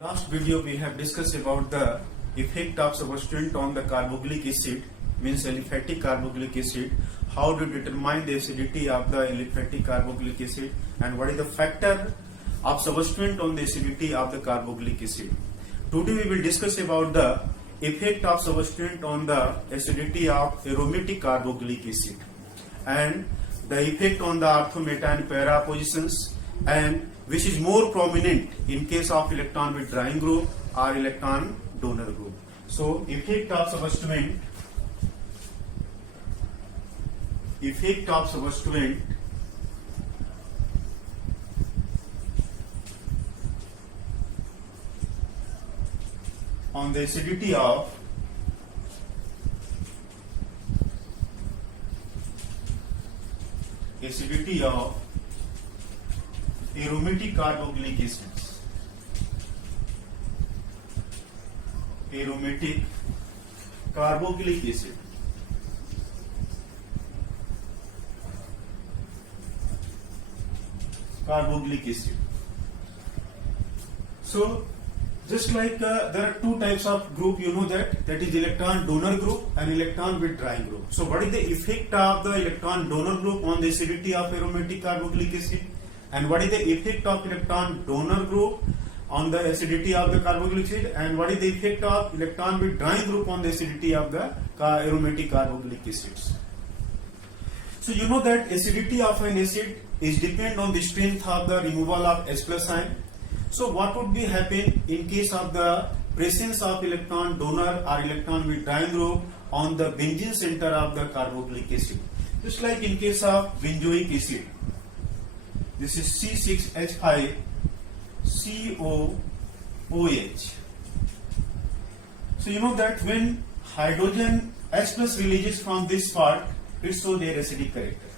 Last video we have discussed about the effect of substituent on the carboxylic acid, means aliphatic carboxylic acid, how to determine the acidity of the aliphatic carboxylic acid, and what is the factor of substituent on the acidity of the carboxylic acid. Today we will discuss about the effect of substituent on the acidity of aromatic carboxylic acid and the effect on the ortho meta and para positions, and which is more prominent in case of electron withdrawing group or electron donor group. So effect of substituent on the acidity of aromatic carboxylic acids. Aromatic carboxylic acid. Carboxylic acid. So, just like there are two types of group, you know that is electron donor group and electron withdrawing group. So, what is the effect of the electron donor group on the acidity of aromatic carboxylic acid? And what is the effect of electron donor group on the acidity of the carboxylic acid, and what is the effect of electron withdrawing group on the acidity of the aromatic carboxylic acids? So you know that acidity of an acid is depend on the strength of the removal of H plus ion. So what would be happen in case of the presence of electron donor or electron withdrawing group on the benzene center of the carboxylic acid? Just like in case of benzoic acid. This is C6H5COOH. So you know that when hydrogen H plus releases from this part, it shows their acidic character.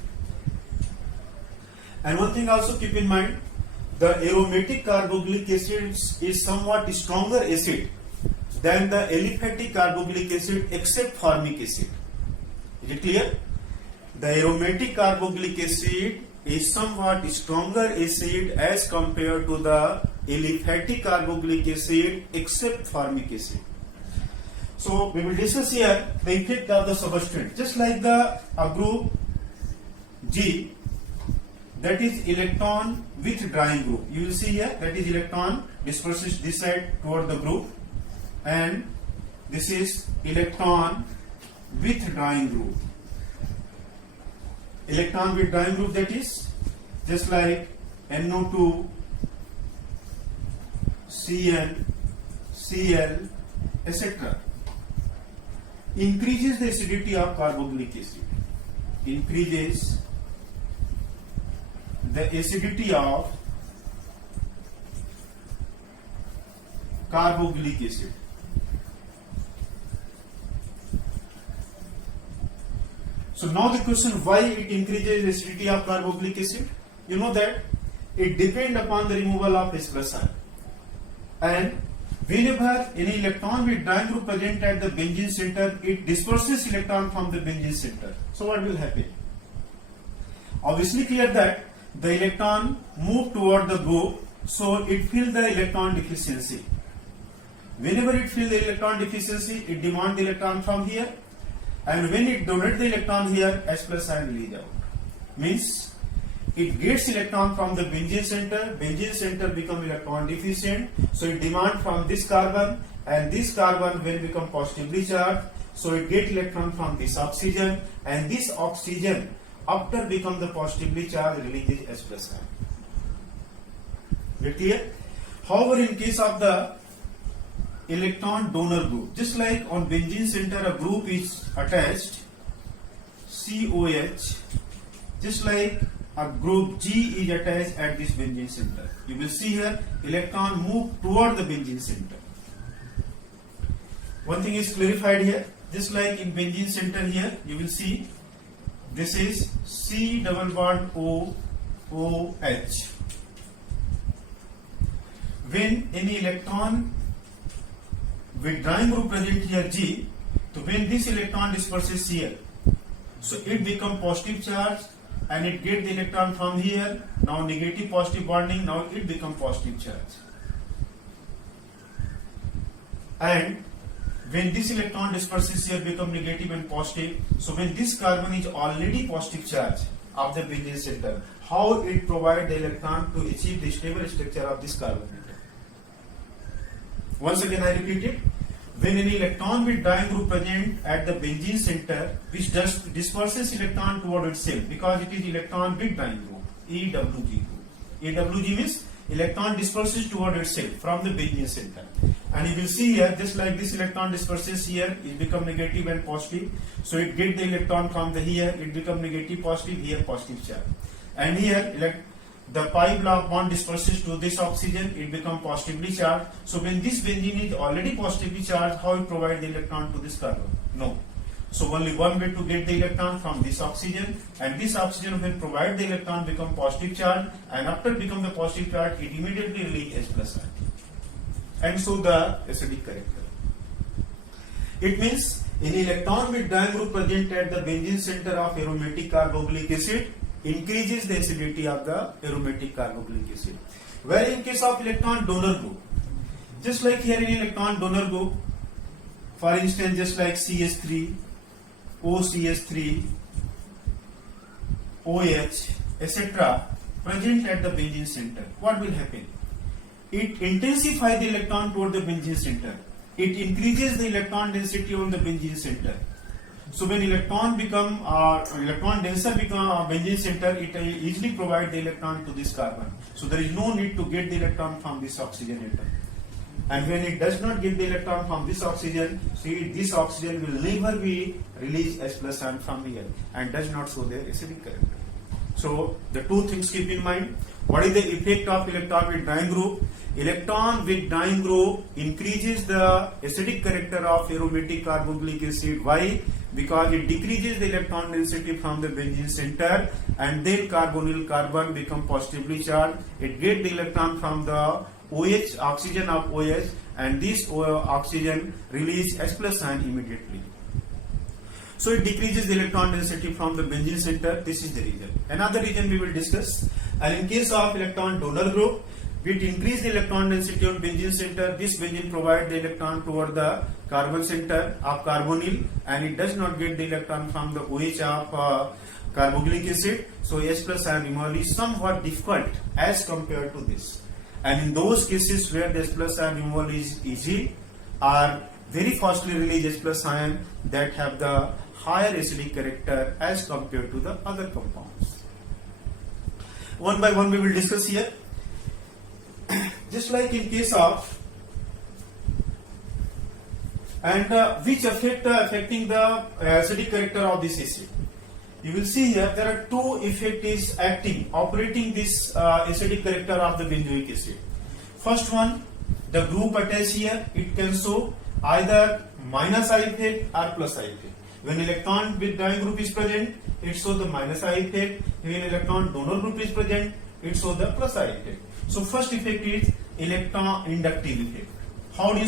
And one thing also keep in mind, the aromatic carboxylic acid is somewhat stronger acid than the aliphatic carboxylic acid except formic acid. Is it clear? The aromatic carboxylic acid is somewhat stronger acid as compared to the aliphatic carboxylic acid except formic acid. So we will discuss here the effect of the substituent. Just like the group G, that is electron withdrawing group. You will see here that is electron disperses this side toward the group, and this is electron withdrawing group. Electron withdrawing group, that is just like NO2, Cn, Cl, etc. increases the acidity of carboxylic acid. Increases the acidity of carboxylic acid. So now the question, why it increases the acidity of carboxylic acid? You know that it depends upon the removal of H plus ion. And whenever any electron withdrawing group present at the benzene center, it disperses electron from the benzene center. So what will happen? Obviously clear that the electron move toward the group, so it fills the electron deficiency. Whenever it fills the electron deficiency, it demands the electron from here. And when it donates the electron here, H plus ion release out. Means it gets electron from the benzene center become electron deficient, so it demand from this carbon, and this carbon will become positively charged, so it get electron from this oxygen, and this oxygen after become the positively charged releases H plus ion. Very clear? However, in case of the electron donor group, just like on benzene center a group is attached, COH, just like a group G is attached at this benzene center. You will see here electron move toward the benzene center. One thing is clarified here, just like in benzene center here, you will see this is C double bond OOH. When any electron withdrawing group present here G, so when this electron disperses here, so it become positive charge and it get the electron from here. Now negative positive bonding, now it become positive charge. and when this electron disperses here become negative and positive. So when this carbon is already positive charge of the benzene center, how it provide the electron to achieve the stable structure of this carbon atom? Once again I repeat it. When an electron with diene group present at the benzene center, which disperses electron toward itself because it is electron with diene group, EWG group. EWG means electron disperses toward itself from the benzene center. And you will see here, just like this electron disperses here, it become negative and positive. So it get the electron from the here, it become negative, positive, here positive charge. And here the pi block bond disperses to this oxygen, it become positively charged. So when this benzene is already positively charged, how it provide the electron to this carbon? No. So only one way to get the electron from this oxygen, and this oxygen when provide the electron become positive charge, and after become the positive charge, it immediately release H plus ion. And so the acidic character. It means an electron with diene group present at the benzene center of aromatic carboxylic acid increases the acidity of the aromatic carboxylic acid. Where in case of electron donor group, just like here in electron donor group, for instance, just like CH3, OCH3, OH, etc., present at the benzene center, what will happen? It intensifies the electron toward the benzene center. It increases the electron density on the benzene center. So when electron denser become benzene center, it easily provide the electron to this carbon. So there is no need to get the electron from this oxygen atom. And when it does not get the electron from this oxygen, see this oxygen will never be release H plus ion from here and does not show their acidic character. So the two things keep in mind. What is the effect of electron with diene group? Electron with diene group increases the acidic character of aromatic carboxylic acid. Why? Because it decreases the electron density from the benzene center, and then carbonyl carbon become positively charged. It get the electron from the OH, oxygen of OH, and this oxygen release H plus ion immediately. So it decreases the electron density from the benzene center. This is the reason. Another reason we will discuss. And in case of electron donor group, with increase the electron density on benzene center, this benzene provide the electron toward the carbon center of carbonyl, and it does not get the electron from the OH of carboxylic acid. So H plus ion removal is somewhat difficult as compared to this. And in those cases where the H plus ion removal is easy or very fastly release H plus ion, that have the higher acidic character as compared to the other compounds. One by one we will discuss here. Just like in case of which affecting the acidic character of this acid. You will see here there are two effect is operating this acidic character of the benzoic acid. First one, the group attached here, it can show either minus I effect or plus I effect. When electron with diene group is present, it shows the minus I effect. When electron donor group is present, it shows the plus I effect. So first effect is electron inductive effect. How do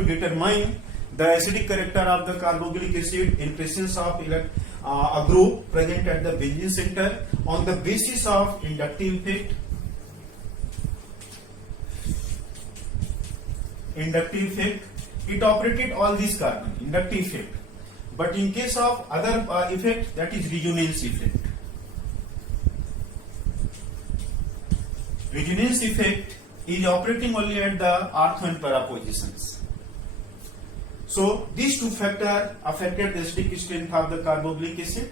you determine the acidic character of the carboxylic acid in presence of a group present at the benzene center? On the basis of inductive effect. Inductive effect, it operated all these carbon, inductive effect. But in case of other effect, that is resonance effect. Resonance effect is operating only at the ortho and para positions. So these two factors affected the acidic strength of the carboxylic acid.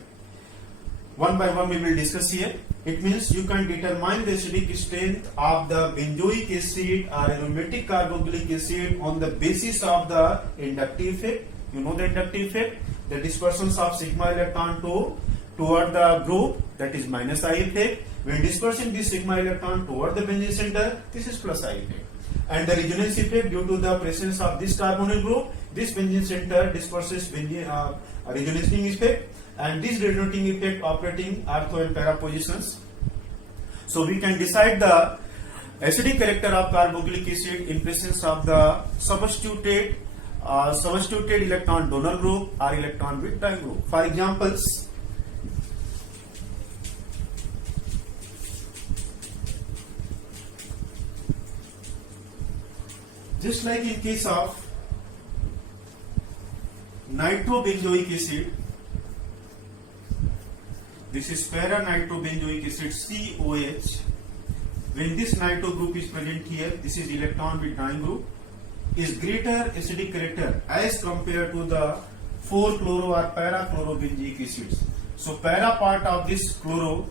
One by one we will discuss here. It means you can determine the acidic strength of the benzoic acid or aromatic carboxylic acid on the basis of the inductive effect. You know the inductive effect, the dispersions of sigma electron toward the group, that is minus I effect. When dispersing this sigma electron toward the benzene center, this is plus I effect. And the resonance effect, due to the presence of this carbonyl group, this benzene center disperses resonating effect, and this resonating effect operating ortho and para positions. So we can decide the acidic character of carboxylic acid in presence of the substituted electron donor group or electron with diene group. For examples, just like in case of nitrobenzoic acid. This is para-nitrobenzoic acid COH. When this nitro group is present here, this is electron with dyne group, is greater acidic character as compared to the 4-chloro or para-chlorobenzoic acids. So para part of this chloro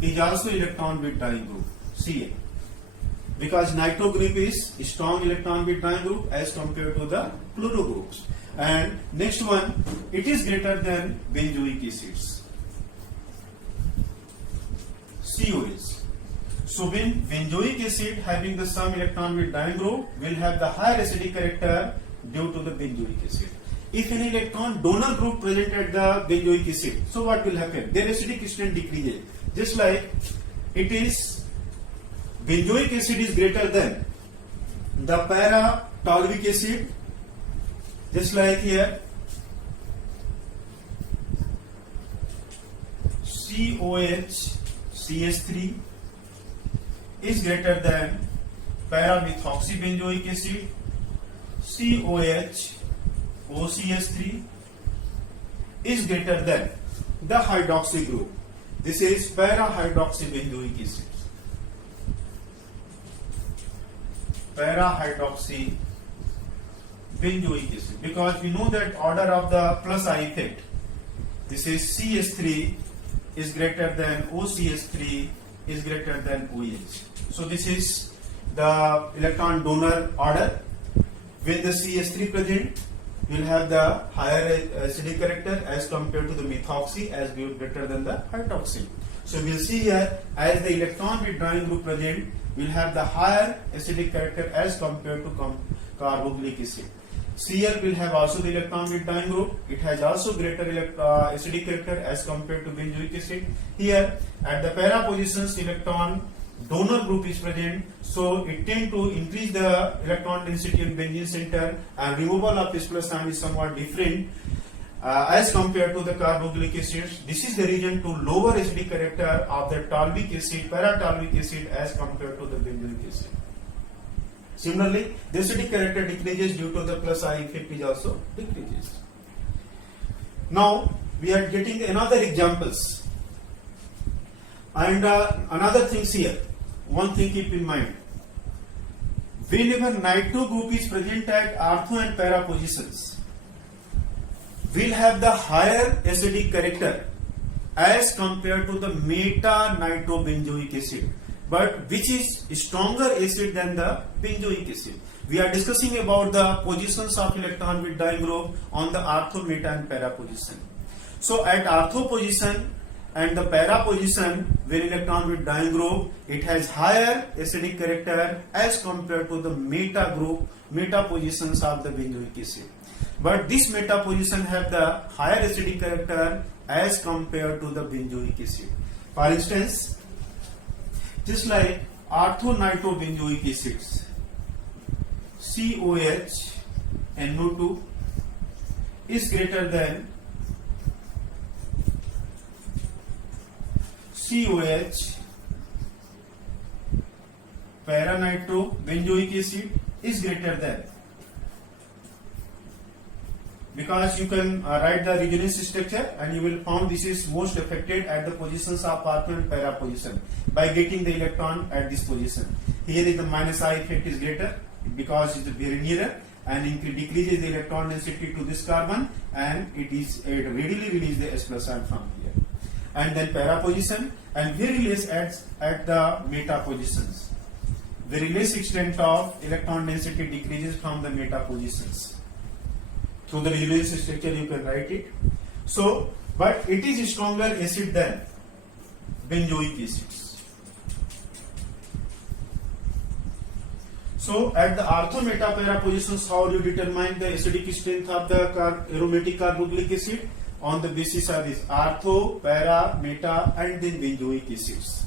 is also electron with dyne group Ca, because nitro group is strong electron with dyne group as compared to the chloro groups. And next one, it is greater than benzoic acids, COH. So when benzoic acid having the same electron with dyne group will have the higher acidic character due to the benzoic acid. If any electron donor group present at the benzoic acid, so what will happen? Their acidic strength decreases. Just like it is, benzoic acid is greater than the para-toluic acid, just like here COH CH3 is greater than para-methoxybenzoic acid COH OCH3 is greater than the hydroxy group. This is para-hydroxybenzoic acid. Para-hydroxybenzoic acid, because we know that order of the plus I effect. This is CH3 is greater than OCH3 is greater than OH. So this is the electron donor order. When the CH3 present, will have the higher acidic character as compared to the methoxy as greater than the hydroxy. So we will see here, as the electron with dyne group present will have the higher acidic character as compared to carboxylic acid. Cl will have also the electron with dyne group. It has also greater acidic character as compared to benzoic acid. Here at the para positions, electron donor group is present, so it tends to increase the electron density in benzene center, and removal of H plus ion is somewhat different as compared to the carboxylic acids. This is the reason to lower acidic character of the toluic acid, para-toluic acid as compared to the benzoic acid. Similarly, the acidic character decreases due to the plus I effect is also decreases. Now we are getting another examples, and another things here. One thing keep in mind, whenever nitro group is present at ortho and para positions, will have the higher acidic character as compared to the meta-nitrobenzoic acid, but which is stronger acid than the benzoic acid. We are discussing about the positions of electron with dyne group on the ortho, meta and para position. So at ortho position and the para position, when electron with dyne group, it has higher acidic character as compared to the meta group, meta positions of the benzoic acid. But this meta position have the higher acidic character as compared to the benzoic acid. For instance, just like ortho-nitrobenzoic acids, COH NO2 is greater than COH para-nitrobenzoic acid is greater than, because you can write the resonance structure and you will find this is most affected at the positions of ortho and para position by getting the electron at this position. Here is the minus I effect is greater because it is very nearer, and it decreases the electron density to this carbon, and it readily release the H plus ion from here. And then para position, and very less at the meta positions. Very less extent of electron density decreases from the meta positions. Through the resonance structure you can write it. So, but it is stronger acid than benzoic acids. So at the ortho-meta para positions, how do you determine the acidic strength of the aromatic carboxylic acid? On the basis of this ortho, para, meta and then benzoic acids.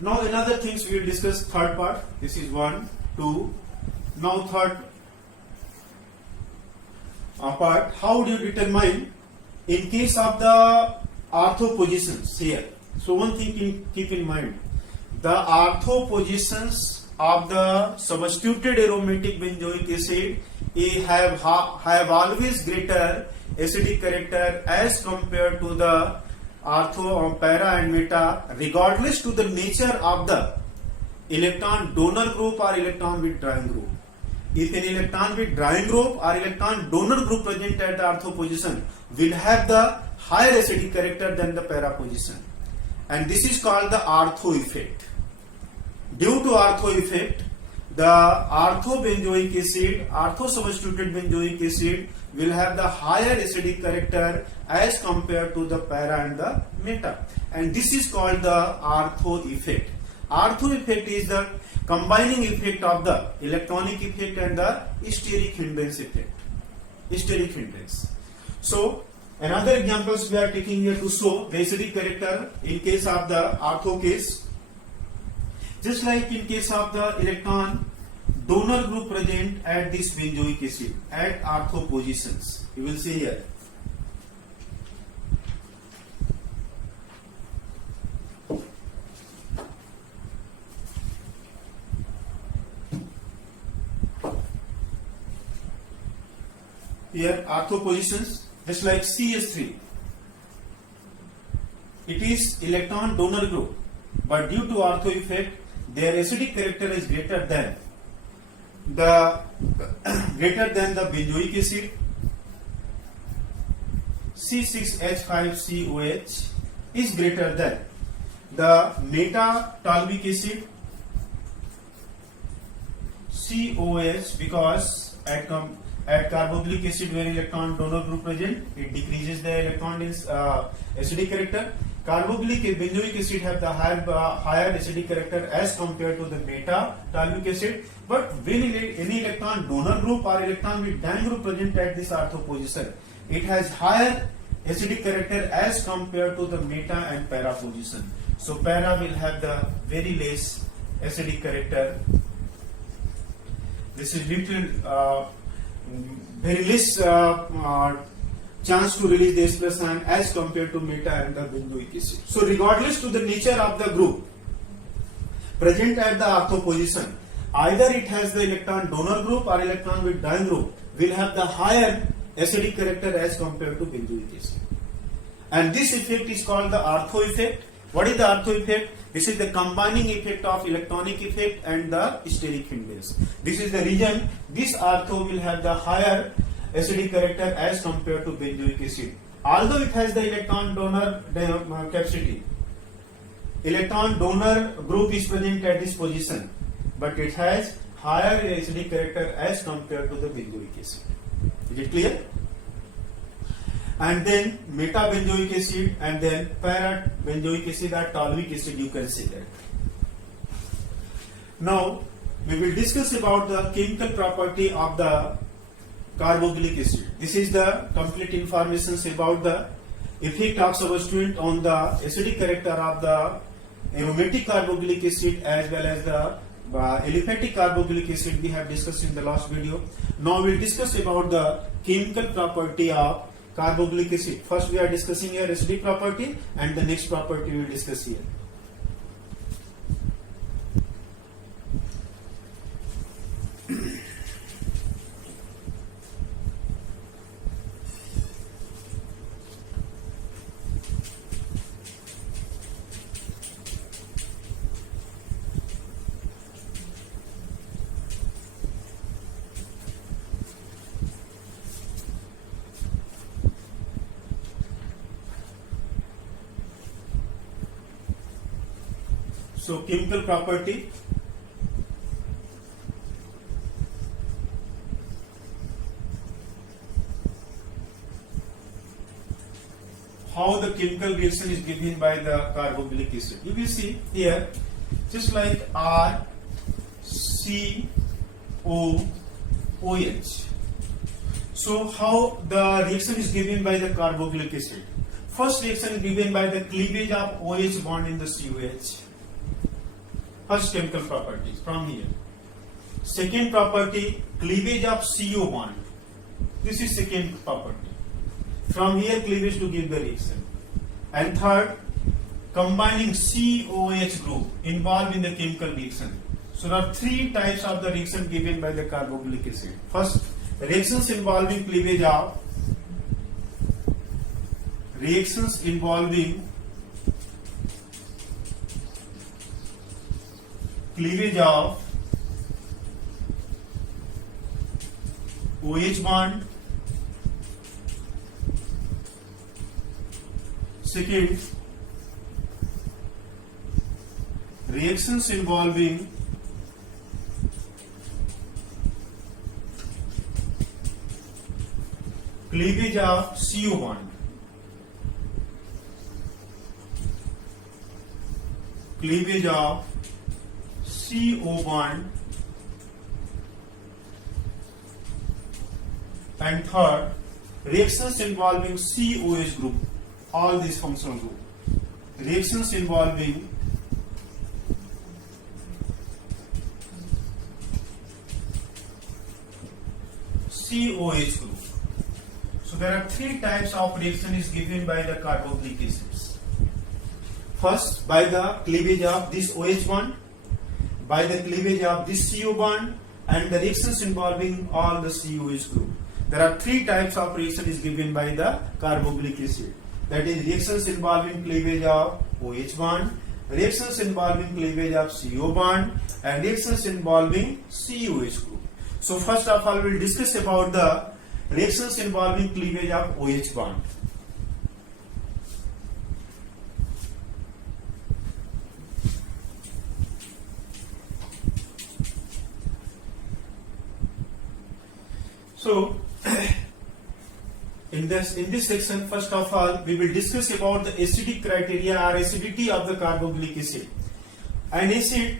Now another things we will discuss, third part. This is 1, 2. Now third part, how do you determine in case of the ortho positions here? So one thing keep in mind, the ortho positions of the substituted aromatic benzoic acid have always greater acidic character as compared to the ortho, para and meta, regardless to the nature of the electron donor group or electron withdrawing group. If an electron withdrawing group or electron donor group present at the ortho position will have the higher acidic character than the para position, and this is called the ortho effect. Due to ortho effect, the ortho-benzoic acid, ortho-substituted benzoic acid will have the higher acidic character as compared to the para and the meta, and this is called the ortho effect. Ortho effect is the combining effect of the electronic effect and the steric hindrance effect. Steric hindrance. So another examples we are taking here to show the acidic character in case of the ortho case. Just like in case of the electron donor group present at this benzoic acid at ortho positions, you will see here. Here ortho positions, just like CH3, it is electron donor group, but due to ortho effect, their acidic character is greater than the benzoic acid. C6H5COH is greater than the meta-toluic acid COH, because at carboxylic acid where electron donor group present, it decreases the electron acidic character. Carboxylic benzoic acid have the higher acidic character as compared to the meta-toluic acid, but when any electron donor group or electron withdrawing group present at this ortho position, it has higher acidic character as compared to the meta and para position. So para will have the very less acidic character. This is little very less chance to release the S+ ion as compared to meta and the benzoic acid. So regardless to the nature of the group present at the ortho position, either it has the electron donor group or electron withdrawing group will have the higher acidic character as compared to benzoic acid. And this effect is called the ortho effect. What is the ortho effect? This is the combining effect of electronic effect and the steric hindrance. This is the reason this ortho will have the higher acidic character as compared to benzoic acid. Although it has the electron donor capacity, electron donor group is present at this position, but it has higher acidic character as compared to the benzoic acid. Is it clear? And then meta-benzoic acid and then para-benzoic acid or toluic acid, you can see that. Now we will discuss about the chemical property of the carboxylic acid. This is the complete information about the effect of substituent on the acidic character of the aromatic carboxylic acid as well as the aliphatic carboxylic acid we have discussed in the last video. Now we will discuss about the chemical property of carboxylic acid. First we are discussing here acidic property, and the next property we will discuss here. So chemical property. How the chemical reaction is given by the carboxylic acid. You will see here, just like RCOOH. So how the reaction is given by the carboxylic acid? First reaction is given by the cleavage of OH bond in the COH. First chemical properties from here. Second property, cleavage of CO bond. This is second property. From here cleavage to give the reaction. And third, combining COH group involved in the chemical reaction. So there are three types of the reaction given by the carboxylic acid. First, reactions involving cleavage of OH bond. Second, reactions involving cleavage of CO bond. Cleavage of CO bond. And third, reactions involving COH group, all these functional group. Reactions involving COH group. So there are three types of reaction is given by the carboxylic acids. First, by the cleavage of this OH bond, by the cleavage of this CO bond, and the reactions involving all the COH group. There are three types of reaction is given by the carboxylic acid. That is reactions involving cleavage of OH bond, reactions involving cleavage of CO bond, and reactions involving COH group. So first of all, we will discuss about the reactions involving cleavage of OH bond. So in this section, first of all, we will discuss about the acidic criteria or acidity of the carboxylic acid. An acid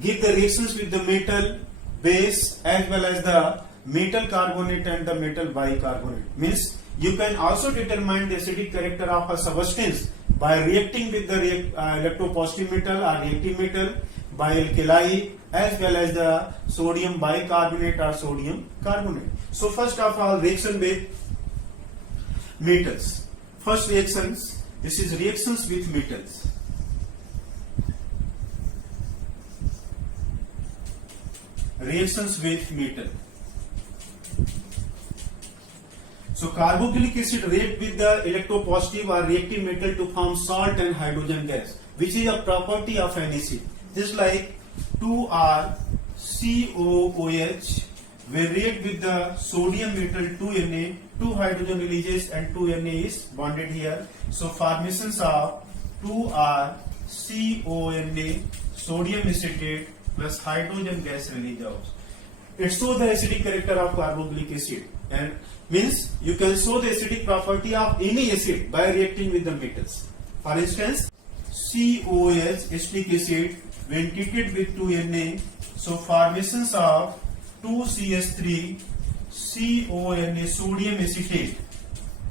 give the reactions with the metal base as well as the metal carbonate and the metal bicarbonate. Means you can also determine the acidic character of a substance by reacting with the electropositive metal or reactive metal, by alkali, as well as the sodium bicarbonate or sodium carbonate. So first of all, reaction with metals. First reactions, this is reactions with metals. Reactions with metal. So carboxylic acid react with the electropositive or reactive metal to form salt and hydrogen gas, which is a property of an acid. Just like 2RCOOH will react with the sodium metal 2Na, 2 hydrogen releases and 2Na is bonded here. So formations of 2RCONA, sodium acetate plus hydrogen gas release out. It shows the acidic character of carboxylic acid, and means you can show the acidic property of any acid by reacting with the metals. For instance, COH acetic acid when treated with 2Na, so formations of 2CH3 CONA sodium acetate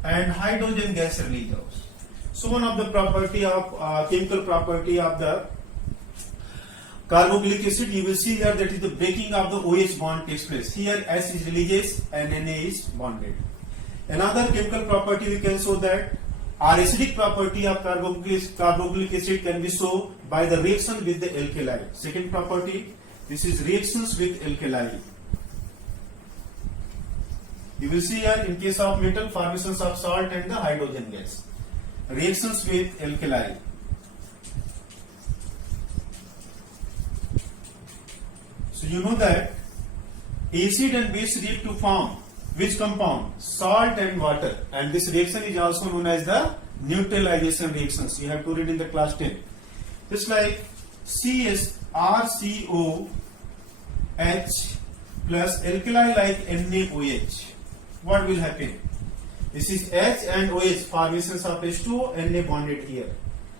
and hydrogen gas release out. So one of the property of chemical property of the carboxylic acid, you will see here that is the breaking of the OH bond takes place. Here S is releases and Na is bonded. Another chemical property we can show that our acidic property of carboxylic acid can be shown by the reaction with the alkali. Second property, this is reactions with alkali. You will see here in case of metal, formations of salt and the hydrogen gas. Reactions with alkali. So you know that acid and base react to form which compound? Salt and water. And this reaction is also known as the neutralization reactions. You have to read in the class 10. Just like RCOH plus alkali like NaOH. What will happen? This is H and OH, formations of H2O, Na bonded here.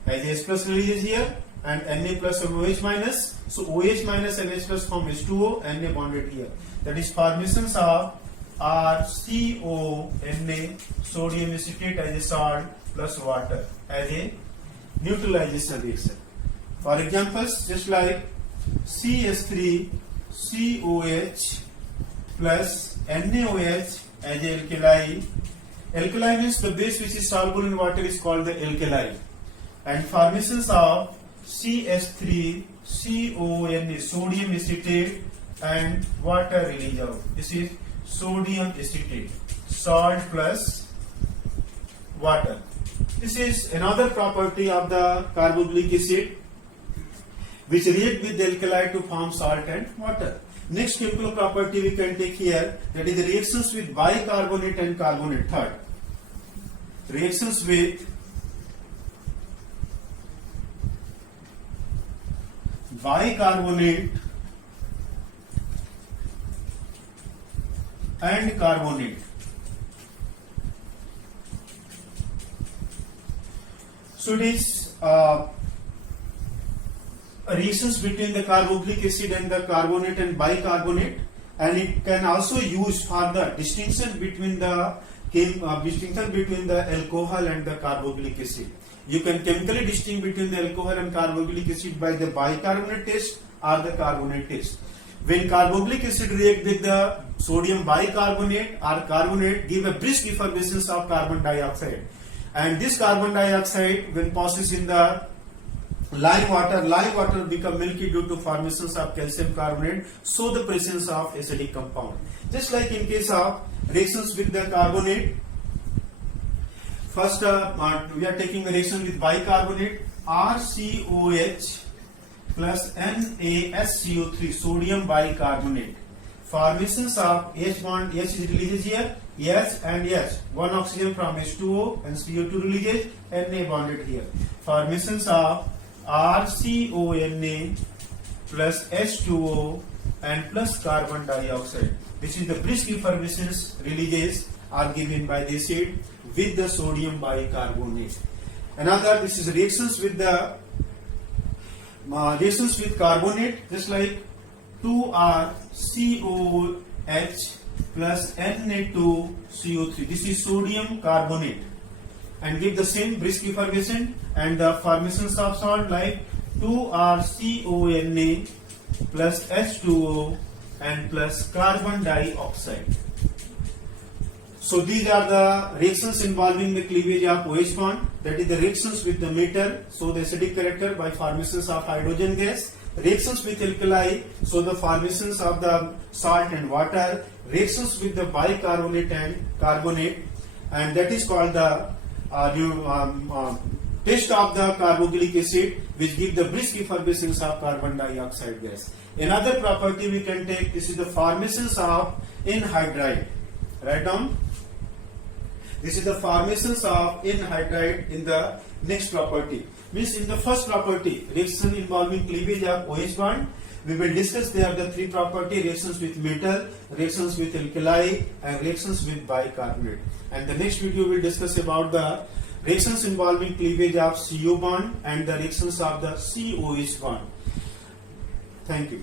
As H plus releases here and Na plus and OH minus. So OH minus and H plus form H2O, Na bonded here. That is formations of RCONA, sodium acetate as a salt plus water as a neutralization reaction. For examples, just like CH3COH plus NaOH as a alkali. Alkali means the base which is soluble in water is called the alkali. And formations of CH3 CON is sodium acetate and water release out. This is sodium acetate, salt plus water. This is another property of the carboxylic acid which react with the alkali to form salt and water. Next chemical property we can take here, that is the reactions with bicarbonate and carbonate. Third, reactions with bicarbonate and carbonate. So it is reactions between the carboxylic acid and the carbonate and bicarbonate, and it can also use for the distinction between the alcohol and the carboxylic acid. You can chemically distinguish between the alcohol and carboxylic acid by the bicarbonate test or the carbonate test. When carboxylic acid react with the sodium bicarbonate or carbonate, give a brisk effervescence of carbon dioxide, and this carbon dioxide when passes in the lime water become milky due to formations of calcium carbonate, so the presence of acidic compound. Just like in case of reactions with the carbonate, first we are taking a reaction with bicarbonate, RCOH plus NaSCO3, sodium bicarbonate. Formations of H bond, H is releases here, H and H, one oxygen from H2O and CO2 releases, Na bonded here. Formations of RCONA plus H2O and plus carbon dioxide. This is the brisk effervescence releases are given by the acid with the sodium bicarbonate. Another, this is reactions with the reactions with carbonate, just like 2RCOH plus Na2CO3. This is sodium carbonate, and give the same brisk effervescence, and the formations of salt like 2RCONA plus H2O and plus carbon dioxide. So these are the reactions involving the cleavage of OH bond, that is the reactions with the metal, so the acidic character by formations of hydrogen gas. Reactions with alkali, so the formations of the salt and water. Reactions with the bicarbonate and carbonate, and that is called the test of the carboxylic acid, which give the brisk effervescence of carbon dioxide gas. Another property we can take, this is the formations of anhydride. Write down. This is the formations of anhydride in the next property. Means in the first property, reaction involving cleavage of OH bond, we will discuss there the three property: reactions with metal, reactions with alkali, and reactions with bicarbonate. And the next video will discuss about the reactions involving cleavage of CO bond and the reactions of the COH bond. Thank you.